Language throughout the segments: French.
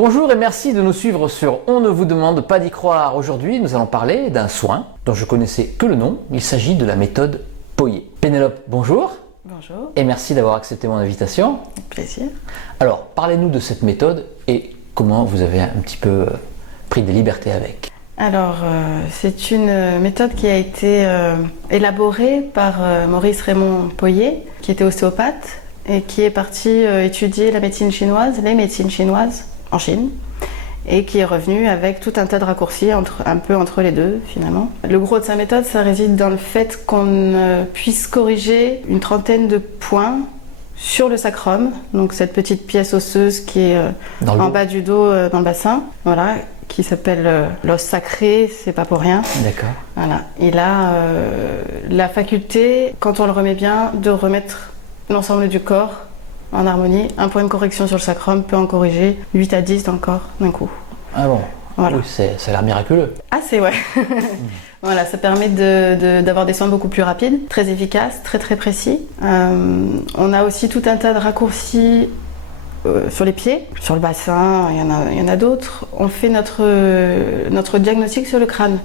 Bonjour et merci de nous suivre sur On ne vous demande pas d'y croire. Aujourd'hui, nous allons parler d'un soin dont je connaissais que le nom. Il s'agit de la méthode Poyer. Pénélope, bonjour. Bonjour. Et merci d'avoir accepté mon invitation. Plaisir. Alors, parlez-nous de cette méthode et comment vous avez un petit peu pris des libertés avec. Alors, c'est une méthode qui a été élaborée par Maurice Raymond Poyer, qui était ostéopathe et qui est parti étudier la médecine chinoise, les médecines chinoises en Chine, et qui est revenu avec tout un tas de raccourcis un peu entre les deux finalement. Le gros de sa méthode, ça réside dans le fait qu'on puisse corriger une trentaine de points sur le sacrum, donc cette petite pièce osseuse qui est en bas du dos dans le bassin, voilà, qui s'appelle l'os sacré, c'est pas pour rien. D'accord. Voilà. Il a la faculté, quand on le remet bien, de remettre l'ensemble du corps en harmonie. Un point de correction sur le sacrum peut en corriger 8 à 10 dans le corps d'un coup. Ah bon, voilà. Oui, ça a l'air miraculeux. Ah, c'est ouais. Voilà, ça permet d'avoir des soins beaucoup plus rapides, très efficaces, très précis. On a aussi tout un tas de raccourcis sur les pieds, sur le bassin, il y en a d'autres. On fait notre diagnostic sur le crâne.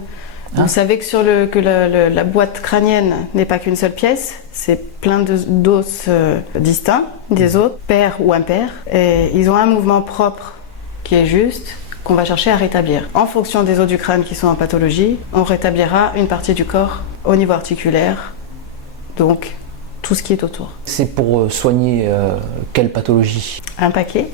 Vous savez que la boîte crânienne n'est pas qu'une seule pièce, c'est plein d'os distincts des autres, pairs ou impairs. Et ils ont un mouvement propre qui est juste, qu'on va chercher à rétablir. En fonction des os du crâne qui sont en pathologie, on rétablira une partie du corps au niveau articulaire, donc tout ce qui est autour. C'est pour soigner quelle pathologie? Un paquet.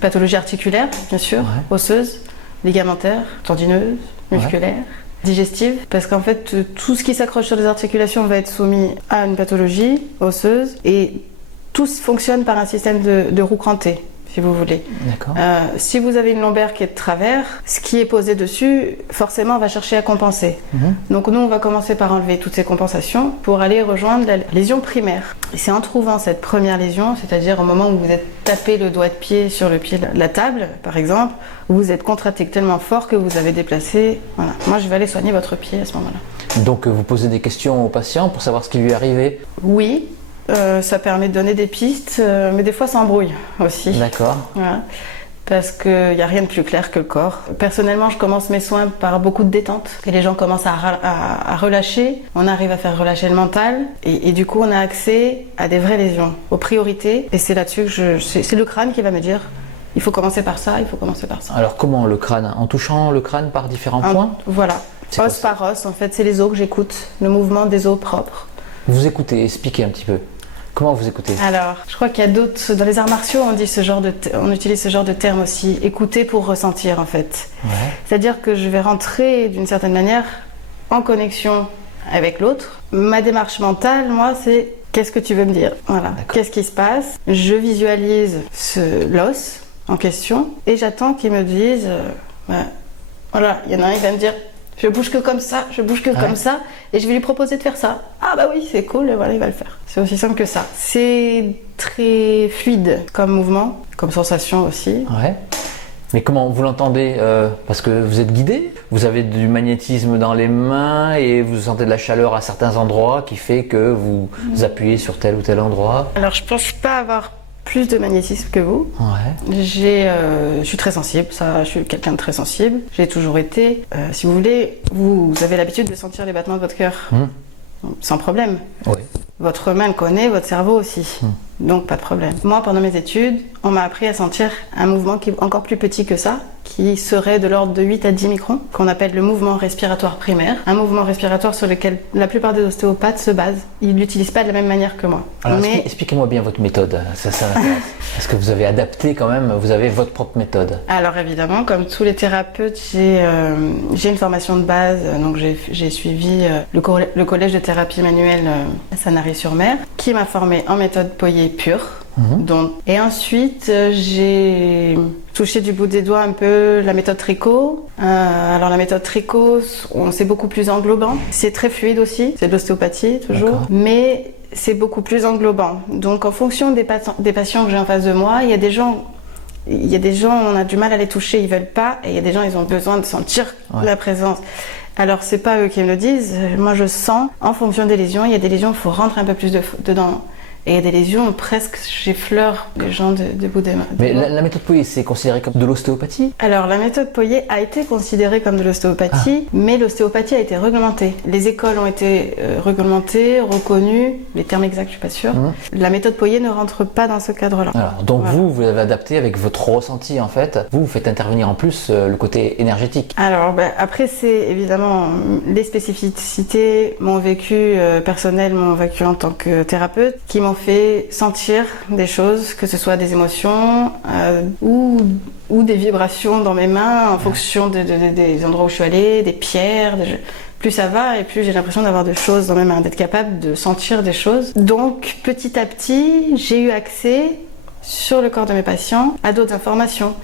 Pathologie articulaire, bien sûr, ouais. Osseuse, ligamentaire, tendineuse, musculaire. Ouais. Digestive, parce qu'en fait tout ce qui s'accroche sur les articulations va être soumis à une pathologie osseuse et tout fonctionne par un système de roue crantée, si vous voulez. D'accord. Si vous avez une lombaire qui est de travers, ce qui est posé dessus, forcément, on va chercher à compenser. Donc nous, on va commencer par enlever toutes ces compensations pour aller rejoindre la lésion primaire. Et c'est en trouvant cette première lésion, c'est-à-dire au moment où vous êtes tapé le doigt de pied sur le pied de la table, par exemple, où vous êtes contracté tellement fort que vous avez déplacé. Voilà. Moi, je vais aller soigner votre pied à ce moment-là. Donc, vous posez des questions au patient pour savoir ce qui lui est arrivé? Oui. Ça permet de donner des pistes, mais des fois ça embrouille aussi. D'accord. Voilà. Parce qu'il n'y a rien de plus clair que le corps. Personnellement, je commence mes soins par beaucoup de détente. Et les gens commencent à relâcher. On arrive à faire relâcher le mental. Et du coup, on a accès à des vraies lésions, aux priorités. Et c'est là-dessus que c'est le crâne qui va me dire il faut commencer par ça, il faut commencer par ça. Alors comment le crâne? En touchant le crâne par différents points? Voilà. Os par os, en fait, c'est les os que j'écoute. Le mouvement des os propres. Vous écoutez, expliquez un petit peu. Comment vous écoutez? Alors, je crois qu'il y a d'autres... Dans les arts martiaux, on utilise ce genre de terme aussi. Écouter pour ressentir, en fait. Ouais. C'est-à-dire que je vais rentrer, d'une certaine manière, en connexion avec l'autre. Ma démarche mentale, moi, c'est qu'est-ce que tu veux me dire? Voilà. Qu'est-ce qui se passe? Je visualise l'os en question et j'attends qu'il me dise... voilà, il y en a un qui va me dire... Je bouge que comme ça, je bouge que comme ça, et je vais lui proposer de faire ça. Ah bah oui, c'est cool, et voilà, il va le faire. C'est aussi simple que ça. C'est très fluide comme mouvement, comme sensation aussi. Ouais. Mais comment vous l'entendez? Parce que vous êtes guidé, vous avez du magnétisme dans les mains et vous sentez de la chaleur à certains endroits qui fait que vous appuyez sur tel ou tel endroit. Alors je pense pas avoir plus de magnétisme que vous. Ouais. Je suis très sensible, ça, je suis quelqu'un de très sensible. J'ai toujours été. Si vous voulez, vous avez l'habitude de sentir les battements de votre cœur. Sans problème. Oui. Votre main le connaît, votre cerveau aussi. Donc pas de problème. Moi, pendant mes études, on m'a appris à sentir un mouvement qui est encore plus petit que ça, qui serait de l'ordre de 8 à 10 microns, qu'on appelle le mouvement respiratoire primaire. Un mouvement respiratoire sur lequel la plupart des ostéopathes se basent. Ils ne l'utilisent pas de la même manière que moi. Alors, expliquez-moi bien votre méthode, ça m'intéresse. Parce que vous avez adapté quand même, vous avez votre propre méthode. Alors évidemment, comme tous les thérapeutes, j'ai une formation de base. Donc j'ai suivi le collège de thérapie manuelle à Sanary-sur-Mer, qui m'a formée en méthode Poyer pure. Et ensuite, j'ai touché du bout des doigts un peu la méthode Tricot. Alors la méthode Tricot, c'est beaucoup plus englobant. C'est très fluide aussi, c'est de l'ostéopathie toujours. Mais c'est beaucoup plus englobant. Donc en fonction des patients que j'ai en face de moi, il y a des gens, on a du mal à les toucher, ils veulent pas. Et il y a des gens, ils ont besoin de sentir la présence. Alors c'est pas eux qui me le disent, moi je sens en fonction des lésions. Il y a des lésions, il faut rentrer un peu plus dedans. Et il y a des lésions, presque j'effleure les gens de bout des mains. Mais la méthode Poyer, c'est considéré comme de l'ostéopathie? Alors la méthode Poyer a été considérée comme de l'ostéopathie, mais l'ostéopathie a été réglementée. Les écoles ont été réglementées, reconnues, les termes exacts je suis pas sûre. La méthode Poyer ne rentre pas dans ce cadre-là. Alors, donc voilà. vous avez adapté avec votre ressenti en fait, vous faites intervenir en plus le côté énergétique. Alors après c'est évidemment les spécificités, mon vécu personnel, mon vécu en tant que thérapeute, qui m'ont fait sentir des choses, que ce soit des émotions ou des vibrations dans mes mains en fonction des endroits où je suis allée, des pierres, plus ça va et plus j'ai l'impression d'avoir des choses dans mes mains, d'être capable de sentir des choses. Donc petit à petit, j'ai eu accès sur le corps de mes patients à d'autres informations.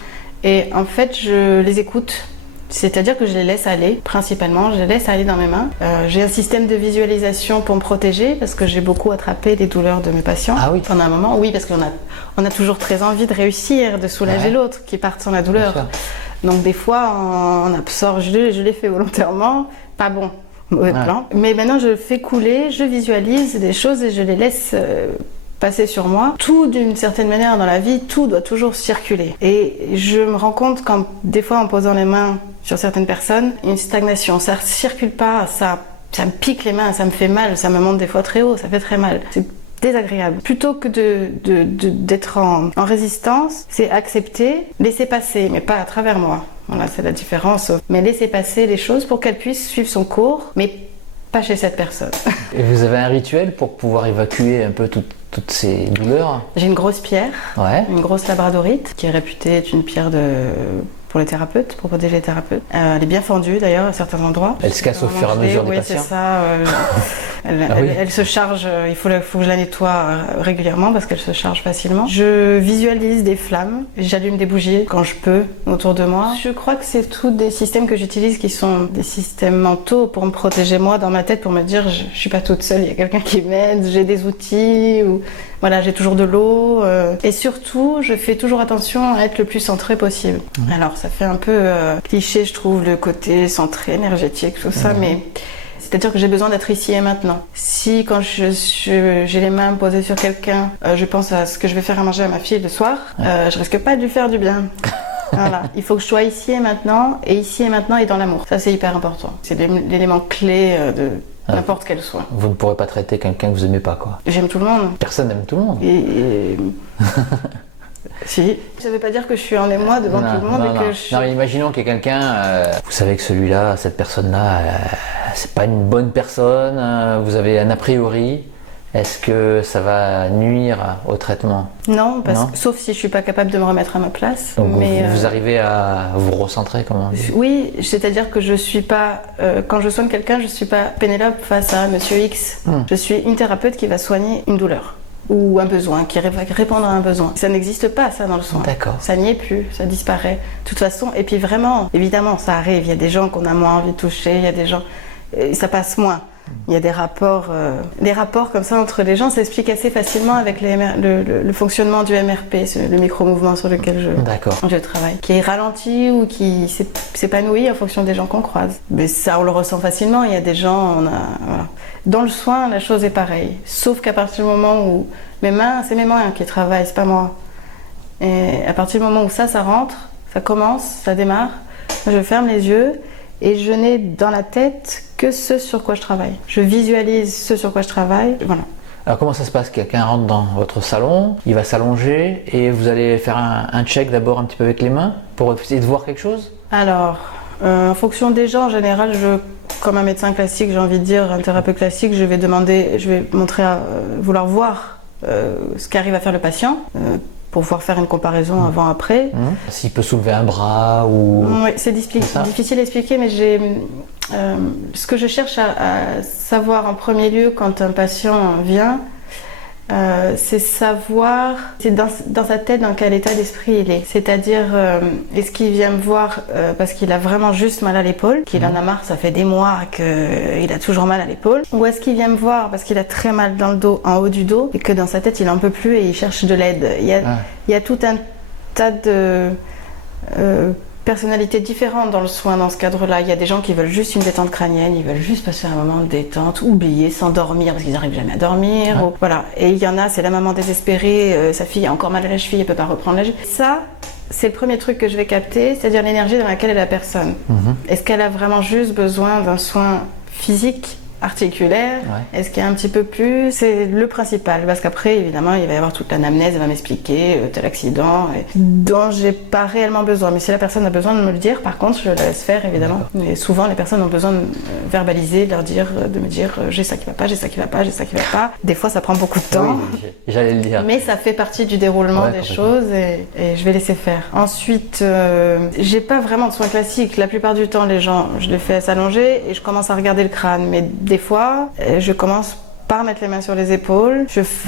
Et en fait, je les écoute. C'est-à-dire que je les laisse aller, principalement, je les laisse aller dans mes mains. J'ai un système de visualisation pour me protéger, parce que j'ai beaucoup attrapé les douleurs de mes patients. Ah oui. Pendant un moment, oui, parce qu'on a toujours très envie de réussir, de soulager l'autre qui parte sans la douleur. Donc des fois, on absorbe, je l'ai fait volontairement, pas bon, mauvais plan. Mais maintenant, je fais couler, je visualise des choses et je les laisse passer sur moi. Tout, d'une certaine manière, dans la vie, tout doit toujours circuler. Et je me rends compte quand, des fois, en posant les mains sur certaines personnes, une stagnation, ça ne circule pas, ça me pique les mains, ça me fait mal, ça me monte des fois très haut, ça fait très mal. C'est désagréable. Plutôt que d'être en résistance, c'est accepter, laisser passer, mais pas à travers moi. Voilà, c'est la différence. Mais laisser passer les choses pour qu'elles puissent suivre son cours, mais pas chez cette personne. Et vous avez un rituel pour pouvoir évacuer un peu toutes ces douleurs? J'ai une grosse pierre, une grosse labradorite, qui est réputée être une pierre pour les thérapeutes, pour protéger les thérapeutes. Elle est bien fendue d'ailleurs à certains endroits. Elle se casse au fur et à mesure des patients? Oui, c'est ça. Elle se charge, il faut que je la nettoie régulièrement parce qu'elle se charge facilement. Je visualise des flammes, j'allume des bougies quand je peux autour de moi. Je crois que c'est tous des systèmes que j'utilise qui sont des systèmes mentaux pour me protéger moi dans ma tête, pour me dire je suis pas toute seule, il y a quelqu'un qui m'aide, j'ai des outils, ou voilà, j'ai toujours de l'eau. Et surtout, je fais toujours attention à être le plus centré possible. Alors ça fait un peu cliché, je trouve, le côté centré, énergétique, tout ça, mais c'est-à-dire que j'ai besoin d'être ici et maintenant. Si quand j'ai les mains posées sur quelqu'un, je pense à ce que je vais faire à manger à ma fille le soir, je risque pas de lui faire du bien. Voilà. Il faut que je sois ici et maintenant et dans l'amour. Ça, c'est hyper important. C'est l'élément clé de n'importe quel soin. Vous ne pourrez pas traiter quelqu'un que vous aimez pas, quoi. J'aime tout le monde. Personne n'aime tout le monde. Si. Ça ne veut pas dire que je suis en émoi devant tout le monde et que je... Non, mais imaginons qu'il y ait quelqu'un, vous savez que celui-là, cette personne-là, c'est pas une bonne personne, vous avez un a priori. Est-ce que ça va nuire au traitement? Non, sauf si je suis pas capable de me remettre à ma place. Donc vous arrivez à vous recentrer, comment on dit? Oui, c'est-à-dire que je suis pas, quand je soigne quelqu'un, je suis pas Pénélope face à Monsieur X. Je suis une thérapeute qui va soigner une douleur ou un besoin, qui va répondre à un besoin. Ça n'existe pas, ça, dans le soin. D'accord. Ça n'y est plus, ça disparaît. De toute façon, et puis vraiment, évidemment, ça arrive. Il y a des gens qu'on a moins envie de toucher, il y a des gens, ça passe moins. Il y a des rapports comme ça entre les gens, ça s'explique assez facilement avec le fonctionnement du MRP, le micro-mouvement sur lequel je travaille, qui est ralenti ou qui s'épanouit en fonction des gens qu'on croise. Mais ça, on le ressent facilement. Il y a des gens, voilà. Dans le soin, la chose est pareille, sauf qu'à partir du moment où c'est mes mains qui travaillent, c'est pas moi. Et à partir du moment où ça rentre, ça commence, ça démarre, je ferme les yeux. Et je n'ai dans la tête que ce sur quoi je travaille. Je visualise ce sur quoi je travaille, voilà. Alors comment ça se passe? Quelqu'un rentre dans votre salon, il va s'allonger et vous allez faire un check d'abord un petit peu avec les mains pour essayer de voir quelque chose? Alors, en fonction des gens, en général, comme un médecin classique, j'ai envie de dire, un thérapeute classique, je vais montrer vouloir voir ce qu'arrive à faire le patient. Pour pouvoir faire une comparaison avant-après. S'il peut soulever un bras ou... Oui, c'est difficile à expliquer, mais ce que je cherche à savoir en premier lieu quand un patient vient, c'est savoir, c'est dans sa tête dans quel état d'esprit il est. C'est-à-dire, est-ce qu'il vient me voir parce qu'il a vraiment juste mal à l'épaule, qu'il en a marre, ça fait des mois qu'il a toujours mal à l'épaule, ou est-ce qu'il vient me voir parce qu'il a très mal dans le dos, en haut du dos, et que dans sa tête il en peut plus et il cherche de l'aide. Il y a tout un tas de personnalités différentes dans le soin dans ce cadre-là. Il y a des gens qui veulent juste une détente crânienne, ils veulent juste passer un moment de détente, oublier, s'endormir parce qu'ils n'arrivent jamais à dormir. Ouais. Ou, voilà. Et il y en a, c'est la maman désespérée, sa fille a encore mal à la cheville, elle peut pas reprendre la cheville. Ça, c'est le premier truc que je vais capter, c'est-à-dire l'énergie dans laquelle est la personne. Est-ce qu'elle a vraiment juste besoin d'un soin physique, articulaire? Est-ce qu'il y a un petit peu plus? C'est le principal, parce qu'après, évidemment, il va y avoir toute l'anamnèse, elle va m'expliquer tel accident dont j'ai pas réellement besoin. Mais si la personne a besoin de me le dire, par contre, je la laisse faire, évidemment. Mais souvent, les personnes ont besoin de verbaliser, de me dire j'ai ça qui va pas, j'ai ça qui va pas, j'ai ça qui va pas. Des fois, ça prend beaucoup de temps. Oui, j'allais le dire. Mais ça fait partie du déroulement des choses et je vais laisser faire. Ensuite, j'ai pas vraiment de soins classiques. La plupart du temps, les gens, je les fais s'allonger et je commence à regarder le crâne. Mais des fois, je commence par mettre les mains sur les épaules.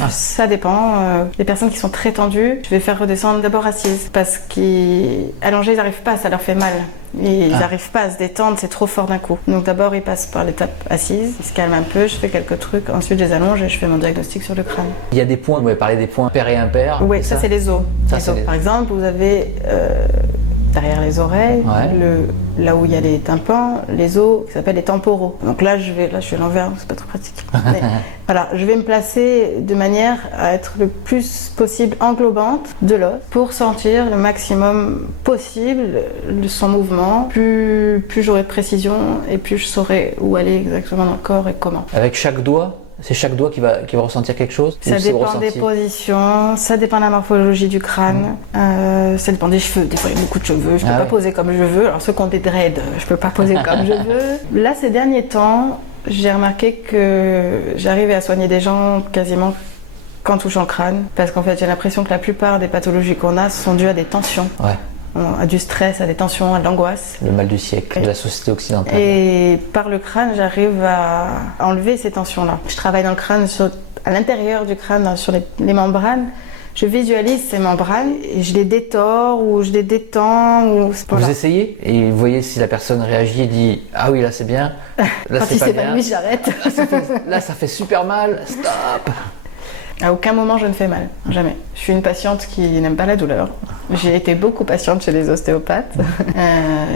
Ça dépend. Les personnes qui sont très tendues, je vais faire redescendre d'abord assises parce qu'allongés, ils n'arrivent pas, ça leur fait mal. Ils n'arrivent pas à se détendre, c'est trop fort d'un coup. Donc d'abord, ils passent par l'étape assise, ils se calment un peu, je fais quelques trucs, ensuite je les allonge et je fais mon diagnostic sur le crâne. Il y a des points, vous m'avez parlé des points pairs et impairs. Oui, ça c'est les os. Par exemple, vous avez derrière les oreilles, là où il y a les tympans, les os qui s'appellent les temporaux. Donc là, je suis à l'envers, c'est pas trop pratique. Mais, voilà, je vais me placer de manière à être le plus possible englobante de l'os pour sentir le maximum possible son mouvement. Plus j'aurai de précision et plus je saurai où aller exactement dans le corps et comment. Avec chaque doigt? C'est chaque doigt qui va ressentir quelque chose? Ça dépend des positions, ça dépend de la morphologie du crâne, ça dépend des cheveux. Des fois, il y a beaucoup de cheveux, je peux pas poser comme je veux. Alors ceux qui ont des dreads, je peux pas poser comme je veux. Là, ces derniers temps, j'ai remarqué que j'arrivais à soigner des gens quasiment qu'en touchant le crâne. Parce qu'en fait, j'ai l'impression que la plupart des pathologies qu'on a sont dues à des tensions. À du stress, à des tensions, à de l'angoisse. Le mal du siècle de la société occidentale. Et par le crâne, j'arrive à enlever ces tensions-là. Je travaille dans le crâne, à l'intérieur du crâne, sur les membranes. Je visualise ces membranes et je les détors ou je les détends. Vous essayez et vous voyez si la personne réagit et dit « Ah oui, là c'est bien, là quand c'est pas bien. » j'arrête. Là ça fait super mal, stop. À aucun moment je ne fais mal, jamais. Je suis une patiente qui n'aime pas la douleur. J'ai été beaucoup patiente chez les ostéopathes.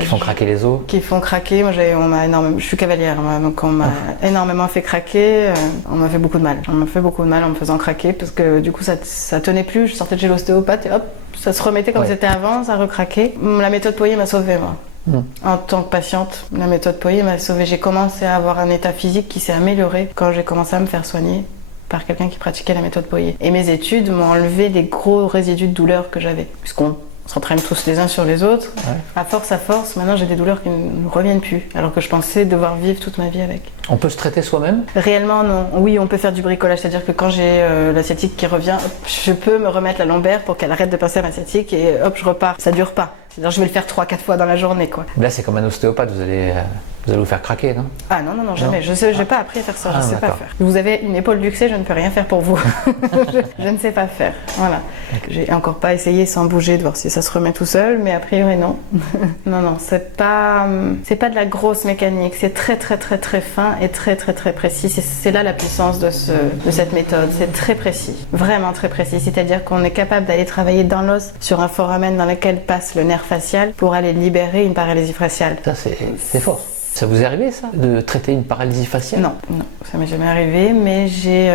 Qui font craquer les os. Qui font craquer. Moi, je suis cavalière, donc on m'a énormément fait craquer. On m'a fait beaucoup de mal. On m'a fait beaucoup de mal en me faisant craquer parce que du coup ça tenait plus. Je sortais de chez l'ostéopathe et hop, ça se remettait comme c'était avant, ça recraquait. La méthode Poirier m'a sauvée, moi. En tant que patiente, la méthode Poirier m'a sauvée. J'ai commencé à avoir un état physique qui s'est amélioré quand j'ai commencé à me faire soigner par quelqu'un qui pratiquait la méthode Poirier. Et mes études m'ont enlevé les gros résidus de douleur que j'avais. Puisqu'on s'entraîne tous les uns sur les autres. À force, maintenant j'ai des douleurs qui ne reviennent plus. Alors que je pensais devoir vivre toute ma vie avec. On peut se traiter soi-même? Réellement, non. Oui, on peut faire du bricolage. C'est-à-dire que quand j'ai la sciatique qui revient, je peux me remettre la lombaire pour qu'elle arrête de passer à ma sciatique et hop, je repars. Ça dure pas. C'est-à-dire je vais le faire 3-4 fois dans la journée, quoi. Là, c'est comme un ostéopathe, vous allez vous faire craquer, non? Ah non, jamais. Je n'ai pas appris à faire ça, je ne sais pas faire. Vous avez une épaule luxée, je ne peux rien faire pour vous. je ne sais pas faire. Voilà. J'ai encore pas essayé sans bouger de voir si ça se remet tout seul, mais a priori non. non, c'est pas de la grosse mécanique, c'est très fin et très précis. C'est là la puissance de cette méthode, c'est très précis, vraiment très précis. C'est-à-dire qu'on est capable d'aller travailler dans l'os sur un foramen dans lequel passe le nerf facial pour aller libérer une paralysie faciale. Ça, c'est fort. Ça vous est arrivé, ça, de traiter une paralysie faciale? Non, ça m'est jamais arrivé, mais j'ai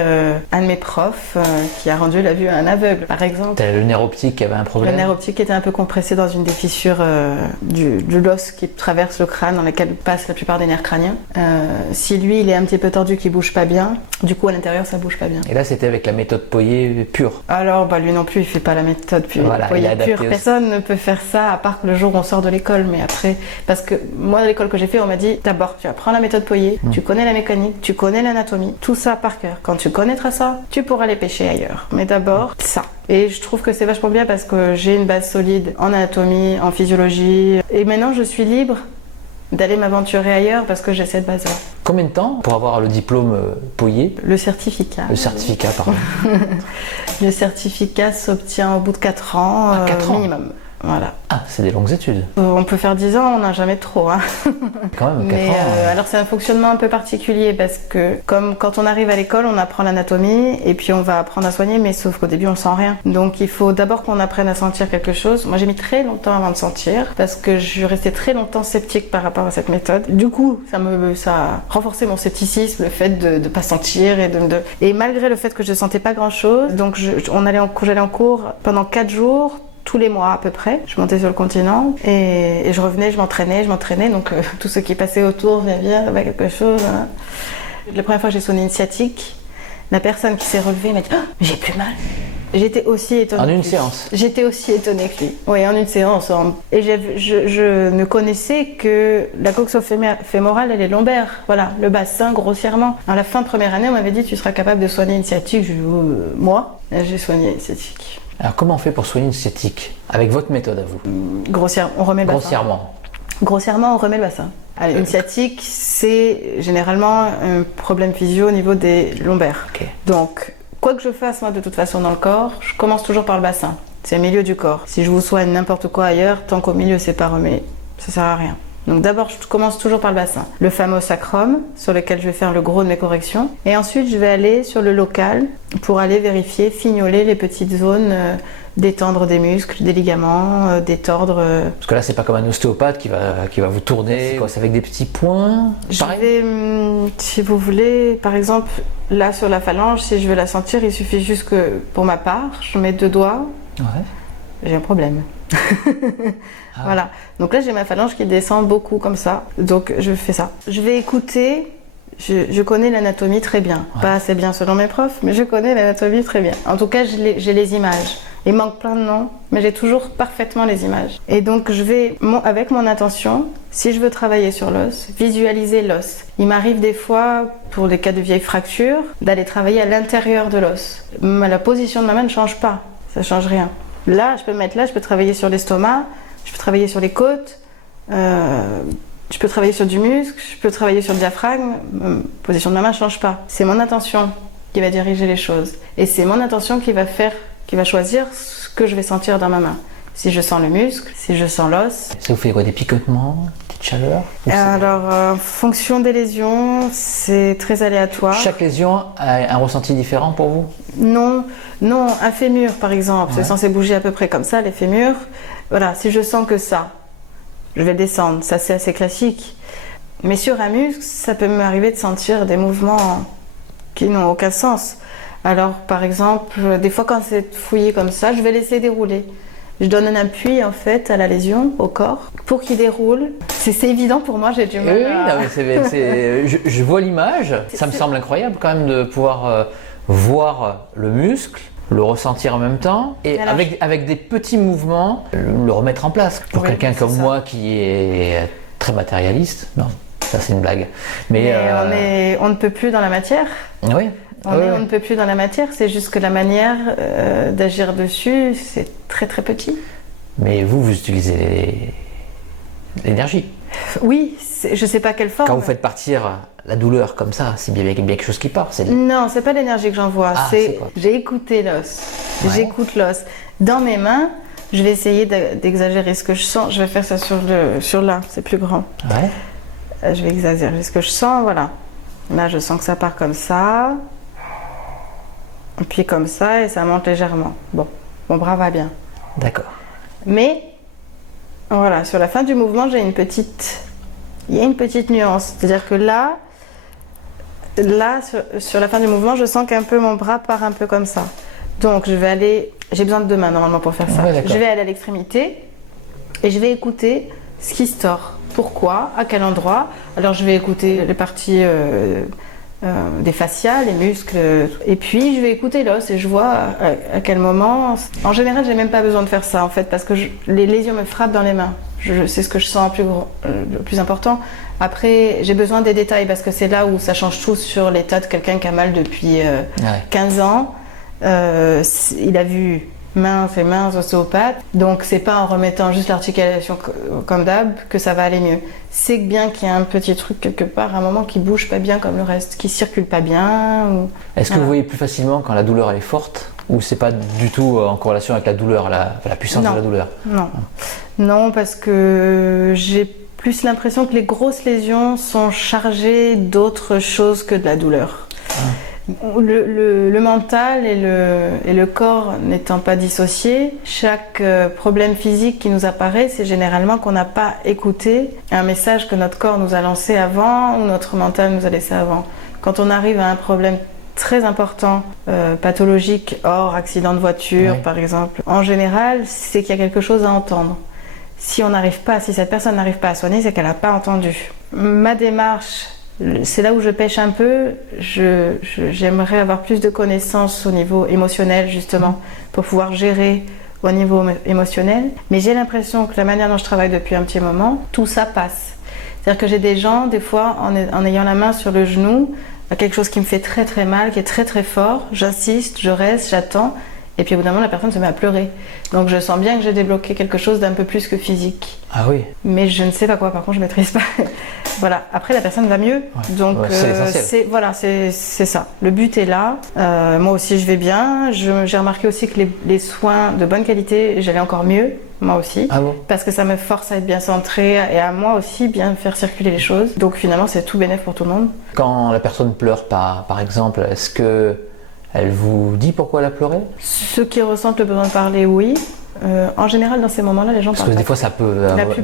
un de mes profs qui a rendu la vue à un aveugle, par exemple. T'as le nerf optique qui avait un problème? Le nerf optique était un peu compressé dans une des fissures de l'os qui traverse le crâne, dans laquelle passent la plupart des nerfs crâniens. Si lui, il est un petit peu tordu, qu'il bouge pas bien, du coup, à l'intérieur, ça bouge pas bien. Et là, c'était avec la méthode Poirier pure? Alors, lui non plus, il fait pas la méthode Poirier pure. Personne ne peut faire ça, à part que le jour où on sort de l'école. Mais après, parce que moi, à l'école que j'ai fait, on m'a dit, d'abord, tu apprends la méthode Poirier, tu connais la mécanique, tu connais l'anatomie, tout ça par cœur. Quand tu connaîtras ça, tu pourras les pêcher ailleurs. Mais d'abord, ça. Et je trouve que c'est vachement bien parce que j'ai une base solide en anatomie, en physiologie. Et maintenant, je suis libre d'aller m'aventurer ailleurs parce que j'ai cette base-là. Combien de temps pour avoir le diplôme Poirier? Le certificat. Le certificat, pardon. Le certificat s'obtient au bout de 4 ans, 4 ans. minimum. Voilà. Ah, c'est des longues études. On peut faire 10 ans, on n'a jamais trop. Hein. Quand même, 4 Mais ans. alors c'est un fonctionnement un peu particulier parce que comme quand on arrive à l'école, on apprend l'anatomie et puis on va apprendre à soigner, mais sauf qu'au début on sent rien. Donc il faut d'abord qu'on apprenne à sentir quelque chose. Moi j'ai mis très longtemps avant de sentir parce que je suis restée très longtemps sceptique par rapport à cette méthode. Du coup, ça a renforcé mon scepticisme, le fait de pas sentir et malgré le fait que je sentais pas grand chose. Donc j'allais en cours pendant 4 jours. Tous les mois à peu près, je montais sur le continent et je revenais, je m'entraînais, donc tout ce qui passait autour, viens, quelque chose. Hein. La première fois que j'ai sonné une sciatique, la personne qui s'est relevée m'a dit oh, j'ai plus mal. J'étais aussi étonnée. En une séance. J'étais aussi étonnée que lui. Oui, en une séance. Et je ne connaissais que la coxo-fémorale et les lombaires. Voilà, le bassin grossièrement. À la fin de première année, on m'avait dit tu seras capable de soigner une sciatique. Je dis moi, j'ai soigné une sciatique. Alors comment on fait pour soigner une sciatique avec votre méthode à vous? Grossièrement, on remet le bassin. Grossièrement, on remet le bassin. Alors, une sciatique, c'est généralement un problème physio au niveau des lombaires. Okay. Donc, quoi que je fasse moi de toute façon dans le corps, je commence toujours par le bassin. C'est le milieu du corps. Si je vous soigne n'importe quoi ailleurs, tant qu'au milieu c'est pas remis, ça sert à rien. Donc d'abord, je commence toujours par le bassin. Le fameux sacrum, sur lequel je vais faire le gros de mes corrections. Et ensuite, je vais aller sur le local pour aller vérifier, fignoler les petites zones, détendre des muscles, des ligaments, détordre... Parce que là, c'est pas comme un ostéopathe qui va vous tourner. C'est avec des petits points. Je vais, si vous voulez, par exemple, là sur la phalange, si je veux la sentir, il suffit juste que, pour ma part, je mets 2 doigts. Ouais. J'ai un problème. Ah. Voilà. Donc là, j'ai ma phalange qui descend beaucoup comme ça. Donc je fais ça. Je vais écouter. Je connais l'anatomie très bien. Ouais. Pas assez bien selon mes profs, mais je connais l'anatomie très bien. En tout cas, j'ai les images. Il manque plein de noms, mais j'ai toujours parfaitement les images. Et donc je vais, avec mon intention, si je veux travailler sur l'os, visualiser l'os. Il m'arrive des fois, pour des cas de vieilles fractures, d'aller travailler à l'intérieur de l'os. La position de ma main ne change pas. Ça ne change rien. Là, je peux me mettre là, je peux travailler sur l'estomac, je peux travailler sur les côtes, je peux travailler sur du muscle, je peux travailler sur le diaphragme. La position de ma main ne change pas. C'est mon intention qui va diriger les choses. Et c'est mon intention qui va choisir ce que je vais sentir dans ma main. Si je sens le muscle, si je sens l'os. Ça vous fait quoi, des picotements, petite chaleur? Alors, en fonction des lésions, c'est très aléatoire. Chaque lésion a un ressenti différent pour vous? Non, un fémur par exemple, c'est censé bouger à peu près comme ça, les fémurs. Voilà, si je sens que ça, je vais descendre, ça c'est assez classique. Mais sur un muscle, ça peut m'arriver de sentir des mouvements qui n'ont aucun sens. Alors par exemple, des fois quand c'est fouillé comme ça, je vais laisser dérouler. Je donne un appui en fait à la lésion, au corps, pour qu'il déroule. C'est évident pour moi, j'ai du mal je vois l'image, ça me semble incroyable quand même de pouvoir voir le muscle, le ressentir en même temps et alors, avec des petits mouvements, le remettre en place. Pour quelqu'un comme moi qui est très matérialiste, non, ça c'est une blague. Mais on ne peut plus dans la matière. Oui. On ne peut plus dans la matière, c'est juste que la manière d'agir dessus, c'est très très petit. Mais vous utilisez l'énergie. Oui, je ne sais pas quelle forme. Quand vous faites partir la douleur comme ça, c'est bien quelque chose qui part. Non, c'est pas l'énergie que j'envoie. J'ai écouté l'os. Ouais. J'écoute l'os. Dans mes mains, je vais essayer d'exagérer ce que je sens. Je vais faire ça sur là, c'est plus grand. Ouais. Je vais exagérer ce que je sens, voilà. Là, je sens que ça part comme ça. Et puis comme ça, et ça monte légèrement. Bon, mon bras va bien. D'accord. Mais, voilà, sur la fin du mouvement, il y a une petite nuance. C'est-à-dire que là, sur la fin du mouvement, je sens qu'un peu mon bras part un peu comme ça. Donc, j'ai besoin de 2 mains normalement pour faire ça. Ouais, je vais aller à l'extrémité et je vais écouter ce qui se tord. Pourquoi? À quel endroit? Alors, je vais écouter les parties des fascias, les muscles, et puis je vais écouter l'os et je vois à quel moment. En général, j'ai même pas besoin de faire ça en fait, parce que les lésions me frappent dans les mains. C'est ce que je sens le plus important. Après, j'ai besoin des détails parce que c'est là où ça change tout sur l'état de quelqu'un qui a mal depuis 15 ans. Il a vu maintes ostéopathes, donc c'est pas en remettant juste l'articulation comme d'hab que ça va aller mieux. C'est bien qu'il y a un petit truc quelque part, à un moment qui bouge pas bien comme le reste, qui circule pas bien. Est-ce que vous voyez plus facilement quand la douleur elle est forte Ou c'est pas du tout en corrélation avec la douleur, la puissance de la douleur? Non, parce que j'ai plus l'impression que les grosses lésions sont chargées d'autres choses que de la douleur. Le mental et le corps n'étant pas dissociés, chaque problème physique qui nous apparaît, c'est généralement qu'on n'a pas écouté un message que notre corps nous a lancé avant ou notre mental nous a laissé avant. Quand on arrive à un problème très important, pathologique, hors accident de voiture par exemple, en général, c'est qu'il y a quelque chose à entendre. Si cette personne n'arrive pas à soigner, c'est qu'elle n'a pas entendu. Ma démarche, c'est là où je pêche un peu. J'aimerais avoir plus de connaissances au niveau émotionnel, justement, pour pouvoir gérer au niveau émotionnel. Mais j'ai l'impression que la manière dont je travaille depuis un petit moment, tout ça passe. C'est-à-dire que j'ai des gens, des fois, en ayant la main sur le genou, quelque chose qui me fait très très mal, qui est très très fort, j'insiste, je reste, j'attends. Et puis au bout d'un moment, la personne se met à pleurer. Donc je sens bien que j'ai débloqué quelque chose d'un peu plus que physique. Ah oui. Mais je ne sais pas quoi, par contre je ne maîtrise pas. Voilà, après la personne va mieux. Donc c'est ça. Le but est là. Moi aussi je vais bien. J'ai remarqué aussi que les soins de bonne qualité, j'allais encore mieux. Moi aussi. Ah bon? Parce que ça me force à être bien centrée et à moi aussi bien faire circuler les choses. Donc finalement c'est tout bénéf pour tout le monde. Quand la personne pleure par exemple, est-ce que elle vous dit pourquoi elle a pleuré? Ceux qui ressentent le besoin de parler, oui. En général, dans ces moments-là, les gens parlent. Parce que des fois, ça peut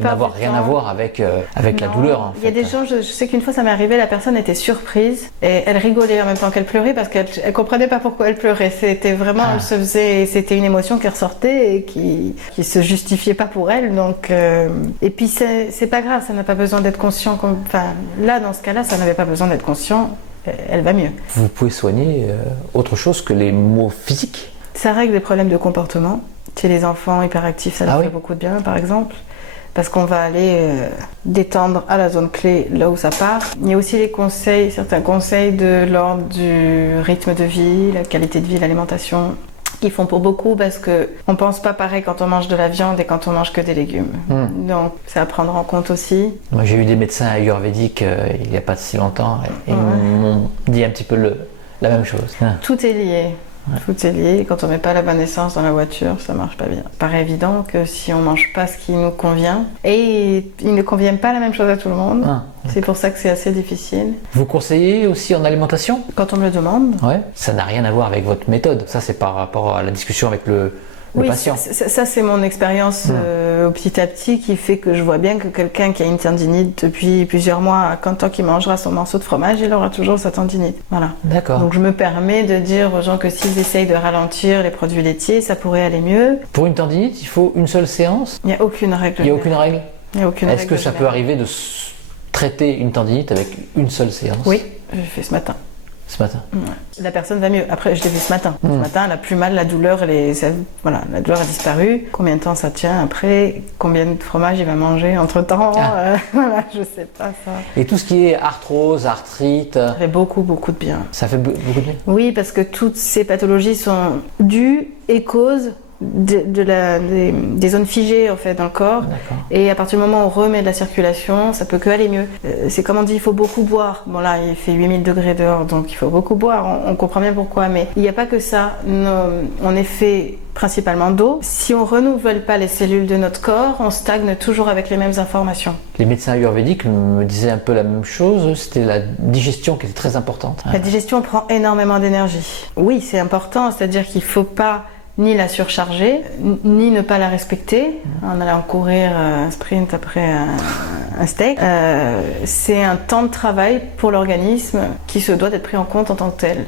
n'avoir rien à voir avec la douleur. Il y a des gens, je sais qu'une fois, ça m'est arrivé, la personne était surprise et elle rigolait en même temps qu'elle pleurait parce qu'elle comprenait pas pourquoi elle pleurait. C'était vraiment, c'était une émotion qui ressortait et qui se justifiait pas pour elle. Donc, et puis c'est pas grave, ça n'a pas besoin d'être conscient. Là, dans ce cas-là, ça n'avait pas besoin d'être conscient. Elle va mieux. Vous pouvez soigner autre chose que les maux physiques? Ça règle des problèmes de comportement. Chez les enfants hyperactifs, ça leur fait beaucoup de bien, par exemple, parce qu'on va aller détendre à la zone clé là où ça part. Il y a aussi certains conseils de l'ordre du rythme de vie, la qualité de vie, l'alimentation, qui font pour beaucoup parce qu'on ne pense pas pareil quand on mange de la viande et quand on mange que des légumes. Donc c'est à prendre en compte aussi. Moi j'ai eu des médecins ayurvédiques il n'y a pas si longtemps et ils m'ont dit un petit peu la même chose. Tout est lié. Tout est lié. Quand on met pas la bonne essence dans la voiture, ça marche pas bien. Il paraît évident que si on mange pas ce qui nous convient, et il ne convient pas la même chose à tout le monde, c'est pour ça que c'est assez difficile. Vous conseillez aussi en alimentation? Quand on me le demande. Ouais. Ça n'a rien à voir avec votre méthode. Ça c'est par rapport à la discussion avec le patient. Ça c'est mon expérience petit à petit qui fait que je vois bien que quelqu'un qui a une tendinite depuis plusieurs mois, tant qu'il mangera son morceau de fromage, il aura toujours sa tendinite. Voilà. D'accord. Donc je me permets de dire aux gens que s'ils essayent de ralentir les produits laitiers, ça pourrait aller mieux. Pour une tendinite, il faut une seule séance? Il n'y a aucune règle. Il n'y a aucune règle? Il n'y a aucune règle. Est-ce que ça peut arriver de traiter une tendinite avec une seule séance? Oui, je l'ai fait ce matin. Ce matin. La personne va mieux. Après, je l'ai vu ce matin. Ce matin, elle n'a plus mal, la douleur, la douleur a disparu. Combien de temps ça tient après? Combien de fromage il va manger entre-temps? Je sais pas ça. Et tout ce qui est arthrose, arthrite? Ça fait beaucoup de bien. Ça fait beaucoup de bien? Oui, parce que toutes ces pathologies sont dues et causes des zones figées en fait dans le corps. D'accord. Et à partir du moment où on remet de la circulation, ça peut que aller mieux. C'est comme on dit, il faut beaucoup boire. Bon là, il fait 8000 degrés dehors, donc il faut beaucoup boire. On comprend bien pourquoi, mais il n'y a pas que ça. On est fait principalement d'eau. Si on renouvelle pas les cellules de notre corps, on stagne toujours avec les mêmes informations. Les médecins ayurvédiques me disaient un peu la même chose. C'était la digestion qui était très importante. La digestion prend énormément d'énergie. Oui, c'est important, c'est-à-dire qu'il faut pas ni la surcharger, ni ne pas la respecter en allant courir un sprint après un steak. C'est un temps de travail pour l'organisme qui se doit d'être pris en compte en tant que tel.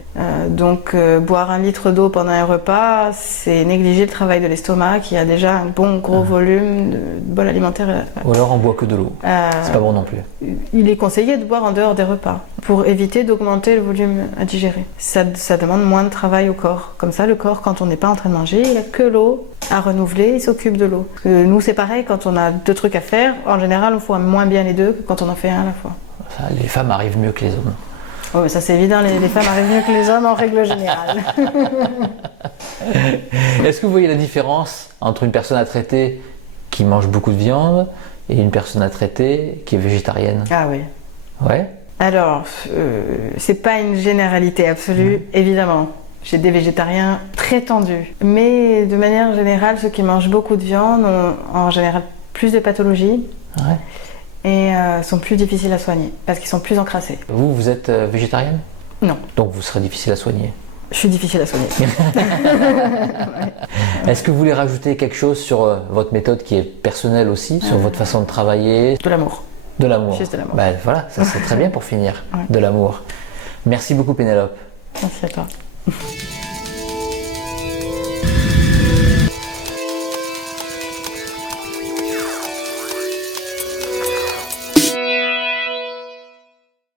Donc boire 1 litre d'eau pendant un repas, c'est négliger le travail de l'estomac qui a déjà un bon gros volume de bol alimentaire. Ou alors on boit que de l'eau. C'est pas bon non plus. Il est conseillé de boire en dehors des repas pour éviter d'augmenter le volume à digérer. Ça demande moins de travail au corps. Comme ça, le corps, quand on n'est pas en train de manger, il n'a que l'eau à renouveler, il s'occupe de l'eau. Nous, c'est pareil, quand on a 2 trucs à faire, en général, on fait moins bien les 2 que quand on en fait un à la fois. Ça, les femmes arrivent mieux que les hommes. Oh, mais ça, c'est évident, les femmes arrivent mieux que les hommes en règle générale. Est-ce que vous voyez la différence entre une personne à traiter qui mange beaucoup de viande et une personne à traiter qui est végétarienne? Ah oui. Ouais. Alors, c'est pas une généralité absolue, évidemment. J'ai des végétariens très tendus. Mais de manière générale, ceux qui mangent beaucoup de viande ont en général plus de pathologies et sont plus difficiles à soigner parce qu'ils sont plus encrassés. Vous êtes végétarienne? Non. Donc vous serez difficile à soigner. Je suis difficile à soigner. Est-ce que vous voulez rajouter quelque chose sur votre méthode qui est personnelle aussi, sur votre façon de travailler? De l'amour. De l'amour. Juste de l'amour. Ben, voilà, ça c'est très bien pour finir. Ouais. De l'amour. Merci beaucoup Pénélope. Merci à toi.